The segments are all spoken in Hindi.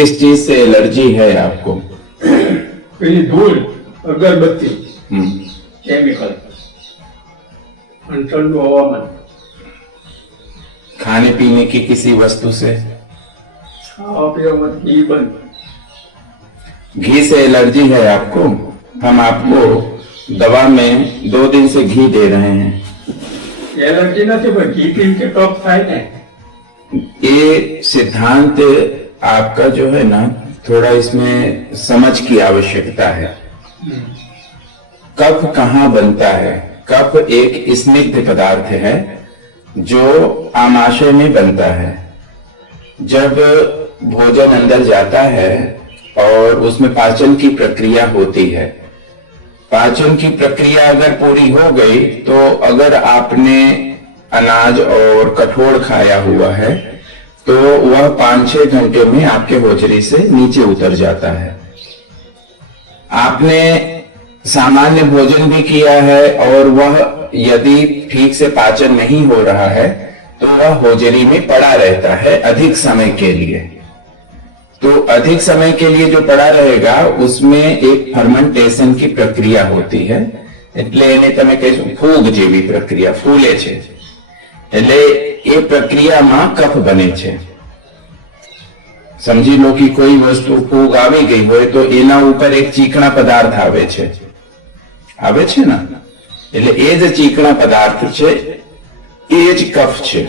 किस चीज से एलर्जी है आपको? પેલી ધૂળ, અગરબત્તી, કેમિકલ અને ઠંડુ હવામાન, खाने पीने की किसी वस्तु से? ખાવા પીવામાં ઘી બંધ, घी से एलर्जी है आपको? हम आपको दवा में 2 दिन से घी दे रहे हैं। એલર્જી નથી પણ ઘી પીને કે કફ થાય ને। ये सिद्धांत आपका जो है ना, थोड़ा इसमें समझ की आवश्यकता है। कफ कहाँ बनता है? कफ एक स्निग्ध पदार्थ है जो आमाशय में बनता है। जब भोजन अंदर जाता है और उसमें पाचन की प्रक्रिया होती है, पाचन की प्रक्रिया अगर पूरी हो गई तो अगर आपने अनाज और कठोर खाया हुआ है तो वह 5-6 घंटे में आपके होजरी से नीचे उतर जाता है। आपने सामान्य भोजन भी किया है और वह यदि ठीक से पाचन नहीं हो रहा है तो वह होजरी में पड़ा रहता है अधिक समय के लिए। तो अधिक समय के लिए जो पड़ा रहेगा उसमें एक फर्मेंटेशन की प्रक्रिया होती है, એટલે એને તમે કહેશો ફૂગ જેવી પ્રક્રિયા, ફૂલે છે, એટલે એ પ્રક્રિયામાં કફ બને છે। સમજી લો કે કોઈ વસ્તુ ફૂગ આવી ગઈ હોય તો એના ઉપર એક ચીકણા પદાર્થ આવે છે ને, એટલે એ જ ચીકણા પદાર્થ છે, એ જ કફ છે।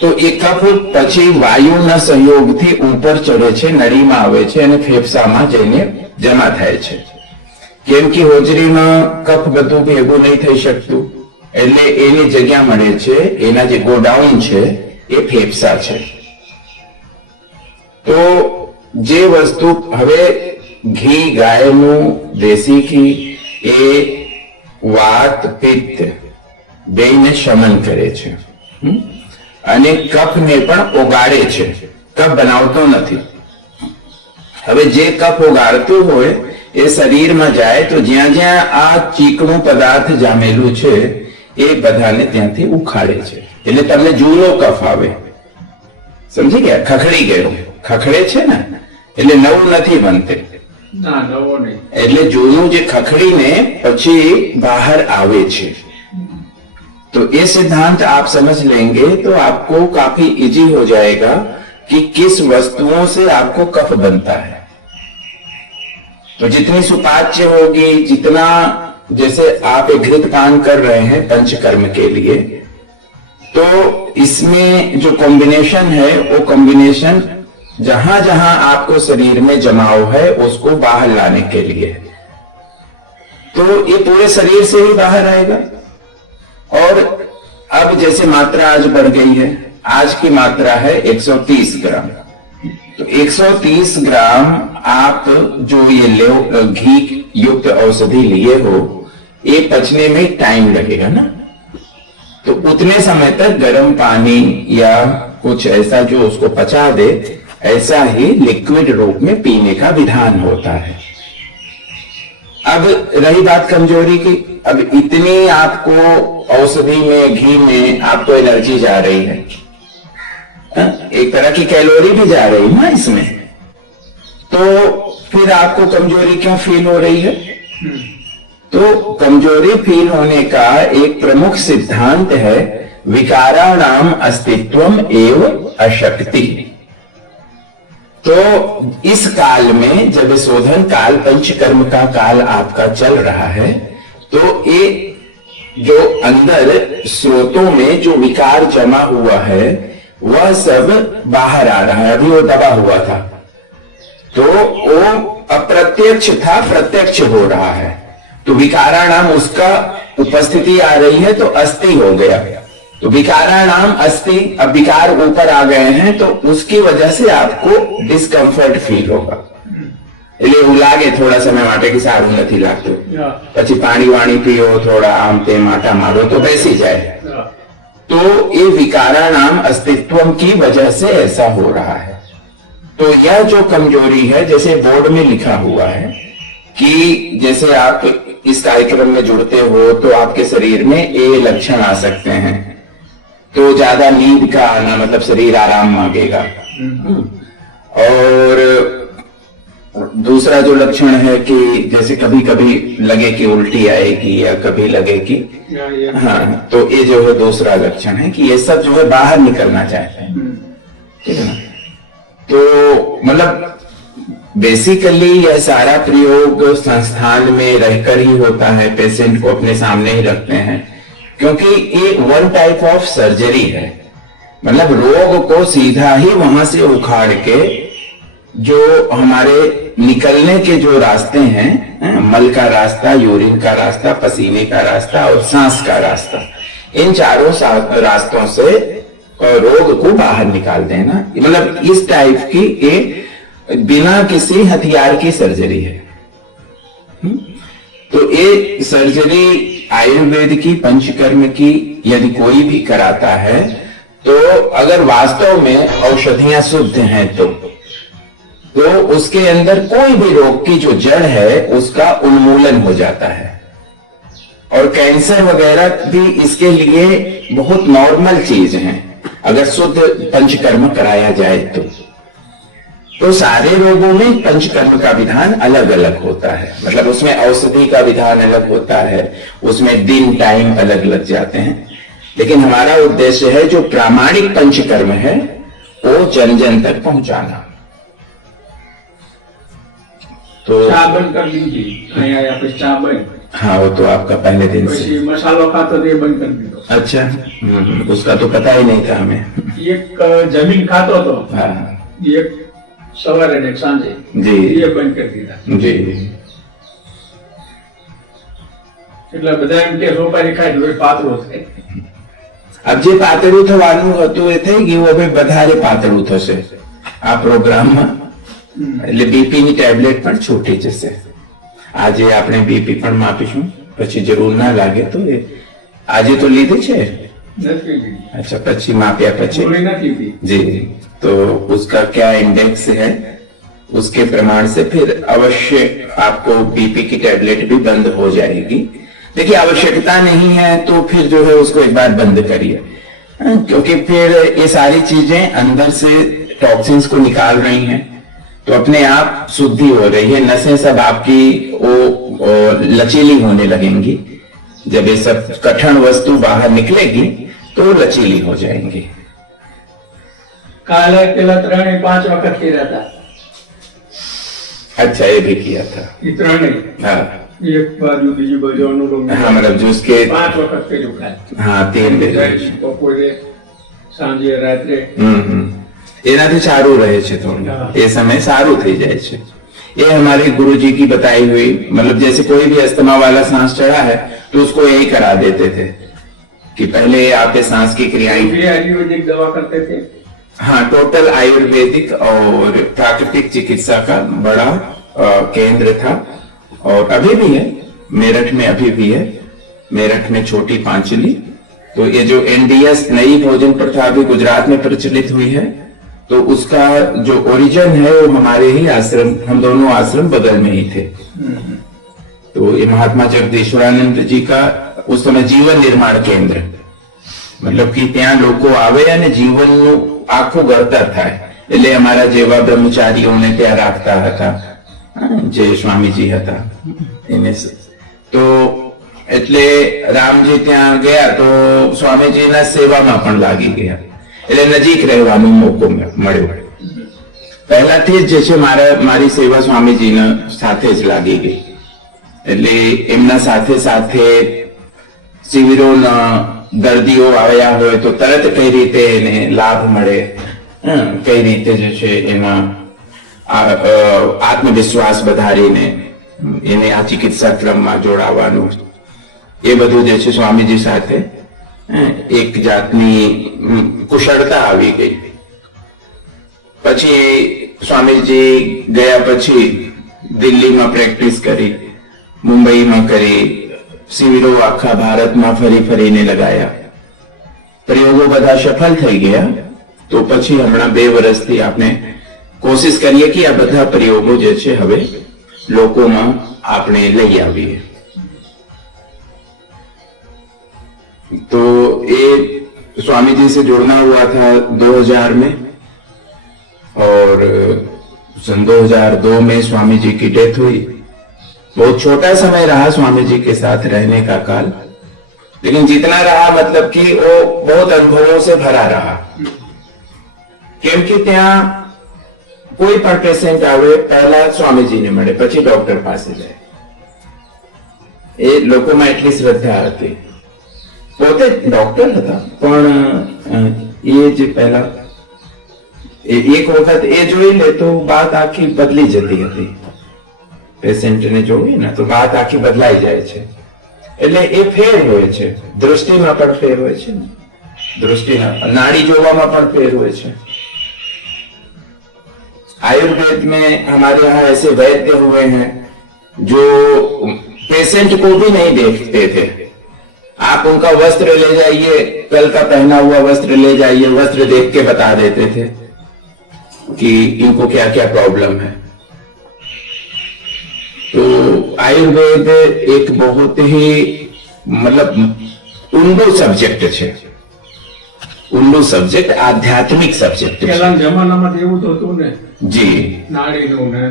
તો એ કફ પછી વાયુના સહયોગથી ઉપર ચડે છે, નળીમાં આવે છે અને ફેફસામાં જઈને જમા થાય છે। કેમ કે હોજરીમાં કફ બધું ભેગું નહીં થઈ શકતું, એટલે એની જગ્યા મળે છે, એના જે ગોડાઉન છે એ ફેફસા છે। તો જે વસ્તુ હવે ઘી ગાયનું દેશી ઘી એ વાત પિત્ત બેયને શમન કરે છે અને કફને પણ ઓગાળે છે, કફ બનાવતો નથી। હવે જે કફ ઓગાળતું હોય એ શરીરમાં જાય તો જ્યાં જ્યાં આ ચીકણું પદાર્થ જામેલું છે એ બધાને ત્યાંથી ઉખાડે છે, એટલે તમને જૂનો કફ આવે। સમજી ગયા? ખખડી ગયો, ખખડે છે ને, એટલે નવું નથી બનતે, ના નવો નહીં, એટલે જૂનું જે ખખડીને પછી બહાર આવે છે। तो ये सिद्धांत आप समझ लेंगे तो आपको काफी इजी हो जाएगा कि किस वस्तुओं से आपको कफ बनता है। तो जितनी सुपाच्य होगी, जितना, जैसे आप एक घृत पान कर रहे हैं पंचकर्म के लिए, तो इसमें जो कॉम्बिनेशन है वो कॉम्बिनेशन जहां जहां आपको शरीर में जमाव है उसको बाहर लाने के लिए, तो ये पूरे शरीर से ही बाहर आएगा। और अब जैसे मात्रा आज बढ़ गई है, आज की मात्रा है 130 ग्राम, तो 130 ग्राम आप जो ये घी युक्त औषधि लिए हो, ये पचने में टाइम लगेगा ना, तो उतने समय तक गर्म पानी या कुछ ऐसा जो उसको पचा दे, ऐसा ही लिक्विड रूप में पीने का विधान होता है। अब रही बात कमजोरी की, अब इतनी आपको औषधि में, घी में आपको एलर्जी जा रही है, एक तरह की कैलोरी भी जा रही है ना इसमें, तो फिर आपको कमजोरी क्यों फील हो रही है? तो कमजोरी फील होने का एक प्रमुख सिद्धांत है विकाराणाम अस्तित्वम एव अशक्ति। तो इस काल में जब शोधन काल, पंचकर्म का काल आपका चल रहा है, तो ये जो अंदर स्रोतों में जो विकार जमा हुआ है वह सब बाहर आ रहा है। अभी वो दबा हुआ था तो वो अप्रत्यक्ष था, प्रत्यक्ष हो रहा है, तो विकाराणाम उसका उपस्थिति आ रही है तो अस्थि हो गया, तो विकाराणाम अस्थि, अब विकार ऊपर आ गए हैं तो उसकी वजह से आपको डिस्कम्फर्ट फील होगा, એટલે એવું લાગે થોડા સમય માટે કે સારું નથી લાગતું, પછી પાણી વાણી પીઓ, થોડા આમ તેમ આટા મારો તો બેસી જાય, तो ये विकाराणाम अस्तित्व की वजह से ऐसा हो रहा है। तो यह जो कमजोरी है, जैसे बोर्ड में लिखा हुआ है कि जैसे आप इस कार्यक्रम में जुड़ते हो तो आपके शरीर में ये लक्षण आ सकते हैं, तो ज्यादा नींद का आना मतलब शरीर आराम मांगेगा, और दूसरा जो लक्षण है कि जैसे कभी कभी लगे कि उल्टी आएगी या कभी लगे कि हाँ, तो ये जो है दूसरा लक्षण है कि ये सब जो है बाहर निकलना चाहते हैं। ठीक है ना? तो मतलब बेसिकली यह सारा प्रयोग संस्थान में रहकर ही होता है, पेशेंट को अपने सामने ही रखते हैं, क्योंकि ये वन टाइप ऑफ सर्जरी है। मतलब रोग को सीधा ही वहां से उखाड़ के जो हमारे निकलने के जो रास्ते हैं, मल का रास्ता, यूरिन का रास्ता, पसीने का रास्ता और सांस का रास्ता, इन चारों रास्तों से रोग को बाहर निकाल देना, मतलब इस टाइप की एक बिना किसी हथियार की सर्जरी है। तो ये सर्जरी आयुर्वेद की, पंचकर्म की यदि कोई भी कराता है तो अगर वास्तव में औषधियां शुद्ध हैं तो उसके अंदर कोई भी रोग की जो जड़ है उसका उन्मूलन हो जाता है। और कैंसर वगैरह भी इसके लिए बहुत नॉर्मल चीज है अगर शुद्ध पंचकर्म कराया जाए तो सारे रोगों में पंचकर्म का विधान अलग अलग होता है। मतलब उसमें औषधि का विधान अलग होता है, उसमें दिन टाइम अलग लग जाते हैं, लेकिन हमारा उद्देश्य है जो प्रामाणिक पंचकर्म है वो जन जन तक पहुंचाना। तो ચા બંધ કરી દીધી અહીંયા આપણે ચા બંધ हाँ, वो तो आपका पहले दिन से। પછી મસાલો ખાતો તે બંધ કરી દીધો। अच्छा, उसका तो पता ही नहीं था हमें। એક જમીન ખાતો હતો, हाँ એક સવારે ને એક સાંજે, जी એ બંધ કરી દીધા। जी। એટલે બધા એમ કે સોપારી ખાય તો એ પાતળો થાય। अब जे पातળું થવાનું હતું એ થઈ ગયું, હવે વધારે પાતળું થશે આ પ્રોગ્રામમાં, એટલે બીપી ની ટેબ્લેટ પણ છૂટી જશે। આજે આપણે બીપી પણ માપીશું, પછી જરૂર ના લાગે તો એ આજે તો લીધી છે। નથી લીધી, अच्छा, પછી માપ્યા પછી ગોળી નથી લીધી। जी, तो उसका क्या इंडेक्स है उसके प्रमाण से फिर अवश्य आपको बीपी की टेबलेट भी बंद हो जाएगी। देखिए, आवश्यकता नहीं है तो फिर जो है उसको एक बार बंद करिए, क्योंकि फिर ये सारी चीजें अंदर से टॉक्सिन्स को निकाल रही हैं, तो अपने आप शुद्धि हो रही है। नसें सब आपकी वो लचीली होने लगेंगी। जब ये सब कठिन वस्तु बाहर निकलेगी तो लचीली हो जाएंगी। કાલે પેલા 3-5 વખત કર્યા હતા। अच्छा, ये भी किया था। એ ત્રણેય हाँ એક બાજુ બીજી બાજુ અનુલોમ हाँ, मतलब जो उसके 5 વખત કર્યું કાલે। हाँ 3 दिन। બપોરે, સાંજે, રાત્રે। એનાથી સારું રહે છે થોડું, એ સમય સારું થઈ જાય છે। ये हमारे गुरुजी की बताई हुई, मतलब जैसे कोई भी अस्थमा वाला सांस चढ़ा है तो उसको यही करा देते थे कि पहले आपके सांस की क्रियाएं। ये आयुर्वेदिक दवा करते थे। हाँ, टोटल आयुर्वेदिक और प्राकृतिक चिकित्सा का बड़ा केंद्र था, और अभी भी है, मेरठ में अभी भी है, मेरठ में छोटी पांचली। तो ये जो एनडीएस नई भोजन प्रथा अभी गुजरात में प्रचलित हुई है, तो उसका जो ओरिजिन है वो हमारे ही आश्रम, हम दोनों आश्रम बगल में ही थे। तो ये महात्मा जगदीश्वरानंद जी का उस समय जीवन निर्माण केंद्र, मतलब कि ત્યાં લોકો આવે અને જીવનનું આખું ઘડતર થાય, એટલે અમારા જેવા બ્રહ્મચારીઓને ત્યાં રાખતા હતા, જે સ્વામીજી હતા એને। તો એટલે રામજી ત્યાં ગયા તો સ્વામીજીના સેવામાં પણ લાગી ગયા, એટલે નજીક રહેવાનો મોકો મળ્યો। પહેલાથી જ જે છે મારી સેવા સ્વામીજીના સાથે જ લાગી ગઈ, એટલે એમના સાથે સાથે શિબિરોના દર્દીઓ આવ્યા હોય તો તરત કઈ રીતે એને લાભ મળે, કઈ રીતે જે છે એમાં આત્મવિશ્વાસ વધારીને એને આ ચિકિત્સા ક્રમમાં જોડાવાનું, એ બધું જે છે સ્વામીજી સાથે એક જાતની કુશળતા આવી ગઈ। પછી સ્વામીજી ગયા પછી દિલ્હીમાં પ્રેક્ટિસ કરી, મુંબઈમાં કરી, શિબિરો આખા ભારતમાં ફરી ફરીને લગાયા, પ્રયોગો બધા સફળ થઈ ગયા। તો પછી હમણાં 2 વર્ષથી આપણે કોશિશ કરીએ કે આ બધા પ્રયોગો જે છે હવે લોકોમાં આપણે લઈ આવીએ। तो ये स्वामी जी से जुड़ना हुआ था 2000 में, और सन 2002 में स्वामी जी की डेथ हुई। बहुत छोटा समय रहा स्वामी जी के साथ रहने का काल, लेकिन जितना रहा मतलब कि वो बहुत अनुभवों से भरा रहा। क्योंकि ત્યાં કોઈ પણ પેશન્ટ આવે પહેલા સ્વામીજીને મળે, પછી ડોક્ટર પાસે જાય। એ લોકોમાં એટલી શ્રદ્ધા હતી। પોતે ડોક્ટર હતા, પણ એ જે પહેલા એક વખત એ જોઈ લે તો વાત આખી બદલી જતી હતી। પેશન્ટને જોઈ ને તો વાત આખી બદલાઈ જાય છે। એટલે એ ફેર હોય છે, દૃષ્ટિમાં પણ ફેર હોય છે ને, દૃષ્ટિના નાડી જોવામાં પણ ફેર હોય છે। आयुर्वेद में हमारे यहाँ ऐसे वैद्य हुए हैं जो पेशेंट को भी नहीं देखते थे। आप उनका वस्त्र ले जाइए, कल का पहना हुआ वस्त्र ले जाइए, वस्त्र देख के बता देते थे कि इनको क्या क्या प्रॉब्लम है। तो आयुर्वेद एक बहुत ही मतलब ઊંડો સબ્જેક્ટ છે, ઊંડો સબ્જેક્ટ, આધ્યાત્મિક સબ્જેક્ટ છે। પેલા જમાનામાં તો એવું તો હતું ને, जी નાડીનું ને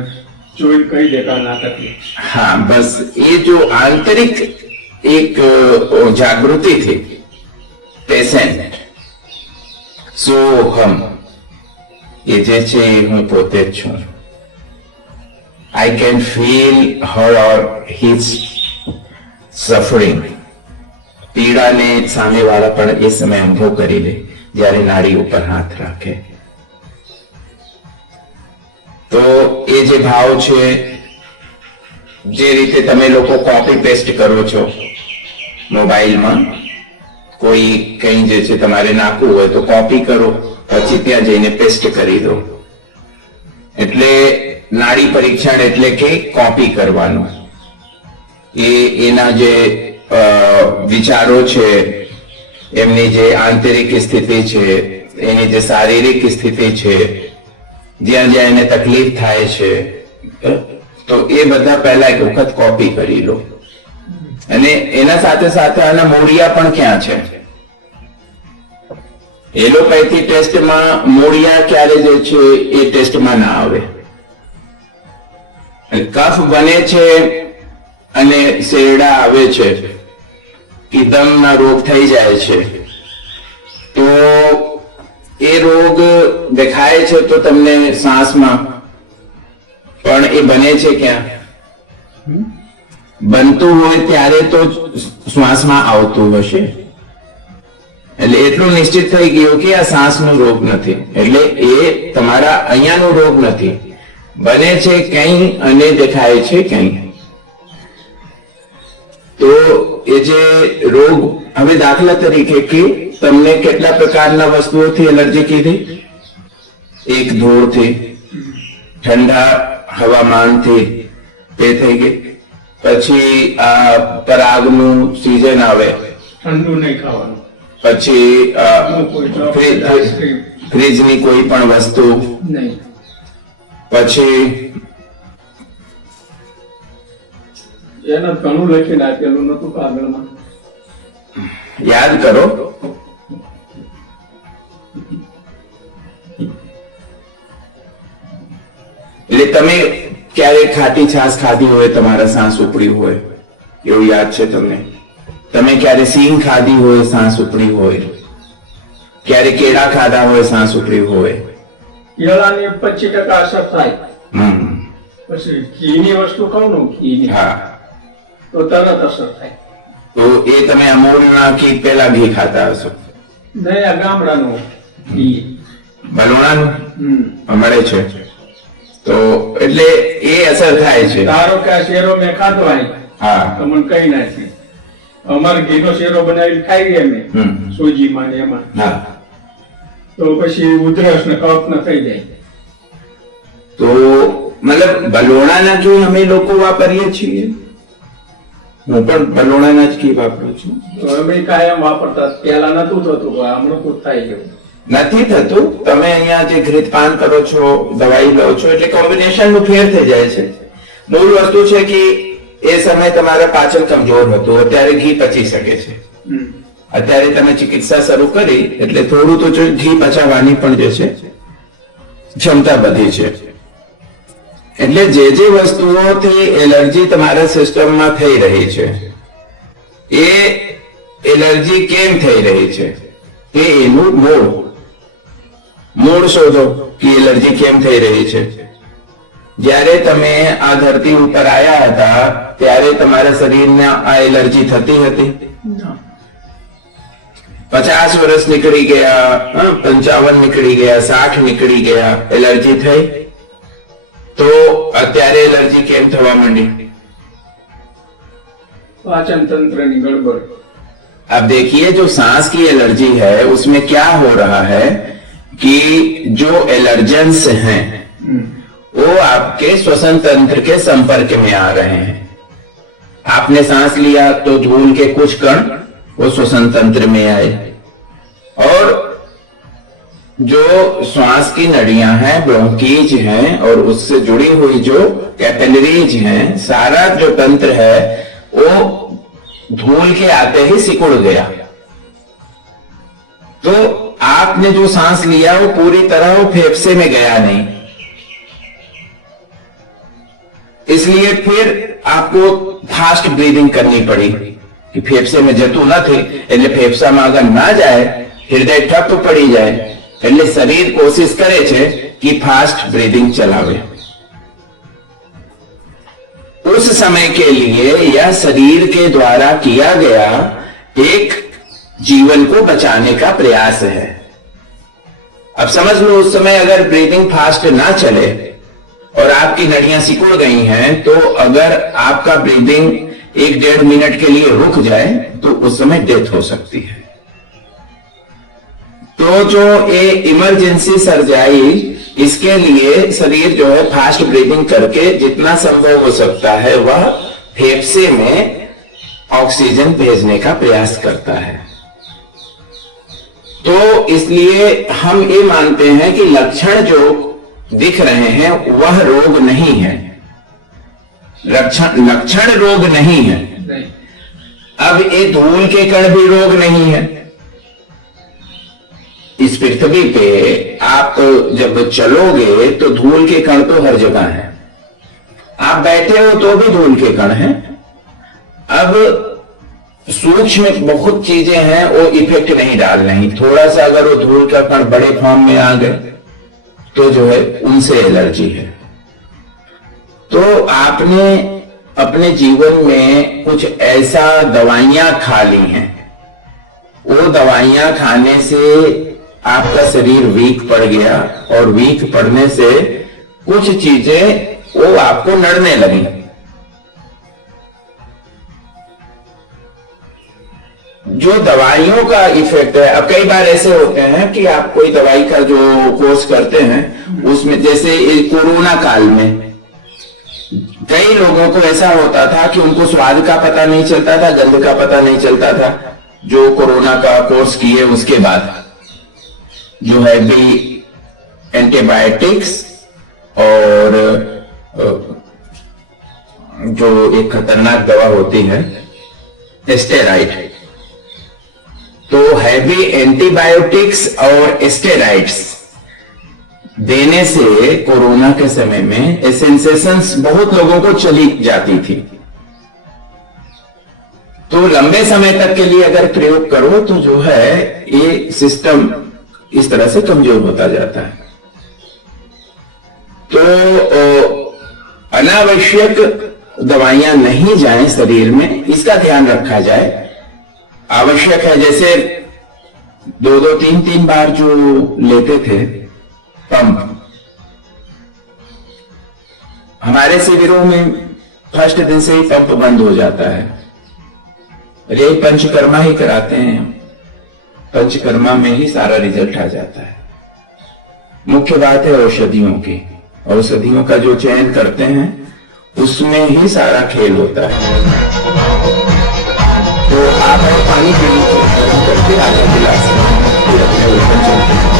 જોઈને કહી દેતા ના તકલીફ। हाँ, बस ये जो आंतरिक एक जागृति थी पेशेंट सो हम ये जे छे હું પોતે જ છું। I can feel her or his suffering। પીડાને સામેવાળા પણ એ સમય અનુભવ કરી લે જ્યારે નાડી ઉપર હાથ રાખે। તો એ જે ભાવ છે, જે રીતે તમે લોકો કોપી પેસ્ટ કરો છો મોબાઈલમાં, કોઈ કંઈ જે છે તમારે નાખવું હોય તો કોપી કરો, પછી ત્યાં જઈને પેસ્ટ કરી દો। એટલે નાડી પરીક્ષણ એટલે કે કોપી કરવાનું। એ એના જે વિચારો છે, એમની જે આંતરિક સ્થિતિ છે, એની જે શારીરિક સ્થિતિ છે, જ્યાં જ્યાં એને તકલીફ થાય છે, તો એ બધા પહેલા એક વખત કોપી કરી લો। અને એના સાથે સાથે આના મૂળિયા પણ ક્યાં છે? એલોપેથી ટેસ્ટમાં મૂળિયા ક્યારે જે છે એ ટેસ્ટમાં ના આવે। કફ બને છે અને શેરડા આવે છે કે દમના રોગ થઈ જાય છે, તો એ રોગ દેખાય છે તો તમને શ્વાસમાં, પણ એ બને છે ક્યાં? બનતું હોય ત્યારે તો શ્વાસમાં આવતું હશે। એટલે એટલું નિશ્ચિત થઈ ગયું કે આ શ્વાસનો રોગ નથી, એટલે એ તમારા અહીંયાનો રોગ નથી, બને છે કંઈ અને દેખાય છે કંઈ। તો એ જે રોગ, હવે દાખલા તરીકે કે તમને કેટલા પ્રકારના વસ્તુઓથી એલર્જી કીધી? એક ધૂળથી, ठंडा हवामानथी ते થઈ ગઈ। પછી આ પરાગનું સીઝન આવે, ઠંડુ નહીં ખાવાનું। પછી ફ્રીજની કોઈ પણ વસ્તુ નહીં। પછી એને ઘણું લખીને આપેલું નતું કાગળમાં, યાદ કરો। એટલે તમે ક્યારે ખાટી છાશ ખાધી હોય, તમારા સાસ ઉપડી હોય એવું યાદ છે તમને? તમે ક્યારે સિંગ ખાધી હોય, સાસ ઉપડી હોય? ક્યારે કેળા ખાધા હોય, સાસ ઉપડી હોય? કેળાની 25% અસર થાય। હમ, પછી ઘીની વસ્તુ ખાવ ને, ઘીની હા, તો તરત અસર થાય। તો એ તમે અમૂલના ઘી પેલા ઘી ખાતા હશો? નહીં, આ ગામડાનું ઘી। બલોણાનું હમ। મળે છે, તો એટલે એ અસર થાય છે। ધારો કે આ શેરો મેં ખાધો હોય, હા, તમને કઈ નાખી, અમારે ઘીનો શેરો બનાવી ખાઈ ગયા મેં હમ, સોજીમાં ને એમાં, હા, તો પછી ઉધરસ ને કફ ને થઈ જાય। તો મતલબ બલોણાના ઘી અમે લોકો વાપરીએ છીએ। હું પણ બલોણાના જ ઘી વાપરું છું। તો અમે કાયમ વાપરતા, પેલા નતું થતું, હમણાં તો થાય ગયું। નથી થતું। તમે અહીંયા જે ઘૃતપાન કરો છો, દવાઈ લો છો, એટલે કોમ્બિનેશન નું ફેર થઈ જાય છે। મૂળ વસ્તુ છે કે એ સમય તમારા પાચન કમજોર હતું, અત્યારે ઘી પચી શકે છે। અત્યારે તમે ચિકિત્સા શરૂ કરી એટલે થોડું તો ઘી પચાવવાની પણ જે છે ક્ષમતા વધી છે. એટલે જે વસ્તુઓથી એલર્જી તમારા સિસ્ટમમાં થઈ રહી છે એ એલર્જી કેમ થઈ રહી છે એ એનું મૂળ શોધો કે એલર્જી કેમ થઈ રહી છે. જ્યારે તમે આ ધરતી ઉપર આયા હતા ત્યારે તમારા શરીરને આ એલર્જી થતી હતી? 50 વર્ષ નીકળી ગયા, 55 નીકળી ગયા, 60 નીકળી ગયા, એલર્જી થઈ? तो અત્યારે एलर्जी કેમ થવા માંડી? पाचन तंत्र ની गड़बड़. अब देखिए जो सांस की एलर्जी है उसमें क्या हो रहा है कि जो एलर्जेंस हैं वो आपके श्वसन तंत्र के संपर्क में आ रहे हैं. आपने सांस लिया तो धूल के कुछ कण वो श्वसन तंत्र में आए और जो श्वास की नड़ियां हैं, ब्रोंकीज हैं और उससे जुड़ी हुई जो कैपिलरीज हैं, सारा जो तंत्र है वो धूल के आते ही सिकुड़ गया. तो आपने जो सांस लिया वो पूरी तरह वो फेफड़े में गया नहीं, इसलिए फिर आपको फास्ट ब्रीदिंग करनी पड़ी कि फेफड़े में जतु न थे એટલે ફેફસામાં અગર ના જાય હૃદય ઠપ પડી જાય એટલે શરીર કોશિશ કરે છે कि फास्ट ब्रीदिंग चलावे. उस समय के लिए यह शरीर के द्वारा किया गया एक जीवन को बचाने का प्रयास है. अब समझ लो उस समय अगर ब्रीदिंग फास्ट ना चले और आपकी नड़ियां सिकुड़ गई हैं तो अगर आपका ब्रीदिंग 1-1.5 मिनट के लिए रुक जाए तो उस समय डेथ हो सकती है. तो जो ये इमरजेंसी सर्जाई इसके लिए शरीर जो है फास्ट ब्रीदिंग करके जितना संभव हो सकता है वह फेफड़े में ऑक्सीजन भेजने का प्रयास करता है. तो इसलिए हम ये मानते हैं कि लक्षण जो दिख रहे हैं वह रोग नहीं है, लक्षण रोग नहीं है. अब ये धूल के कण भी रोग नहीं है. इस पृथ्वी पे आप जब चलोगे तो धूल के कण तो हर जगह है, आप बैठे हो तो भी धूल के कण हैं. अब सूक्ष्म बहुत चीजें हैं वो इफेक्ट नहीं डाल रही. थोड़ा सा अगर वो धूल का कण बड़े फॉर्म में आ गए तो जो है उनसे एलर्जी है. तो आपने अपने जीवन में कुछ ऐसा दवाइयां खा ली हैं, वो दवाइयां खाने से आपका शरीर वीक पड़ गया और वीक पड़ने से कुछ चीजें वो आपको नड़ने लगी. जो दवाइयों का इफेक्ट है, अब कई बार ऐसे होते हैं कि आप कोई दवाई का जो कोर्स करते हैं उसमें जैसे कोरोना काल में कई लोगों को ऐसा होता था कि उनको स्वाद का पता नहीं चलता था, गंध का पता नहीं चलता था. जो कोरोना का कोर्स किए उसके बाद जो है भी एंटीबायोटिक्स और जो एक खतरनाक दवा होती है स्टेरॉइड, तो हैवी एंटीबायोटिक्स और स्टेरॉइड्स देने से कोरोना के समय में सेंसेशंस बहुत लोगों को चली जाती थी. तो लंबे समय तक के लिए अगर प्रयोग करो तो जो है ये सिस्टम इस तरह से कमजोर होता जाता है. तो अनावश्यक दवाइयां नहीं जाएं शरीर में, इसका ध्यान रखा जाए. आवश्यक है जैसे 2-2, 3-3 बार जो लेते थे पंप, हमारे शिविरों में फर्स्ट दिन से ही पंप बंद हो जाता है. ये पंचकर्मा ही कराते हैं, पंचकर्मा में ही सारा रिजल्ट आ जाता है. मुख्य बात है औषधियों की, औषधियों का जो चयन करते हैं उसमें ही सारा खेल होता है. तो आप पानी पी लीजिए करके आधा गिलास फिर अपने ऊपर चलते हैं.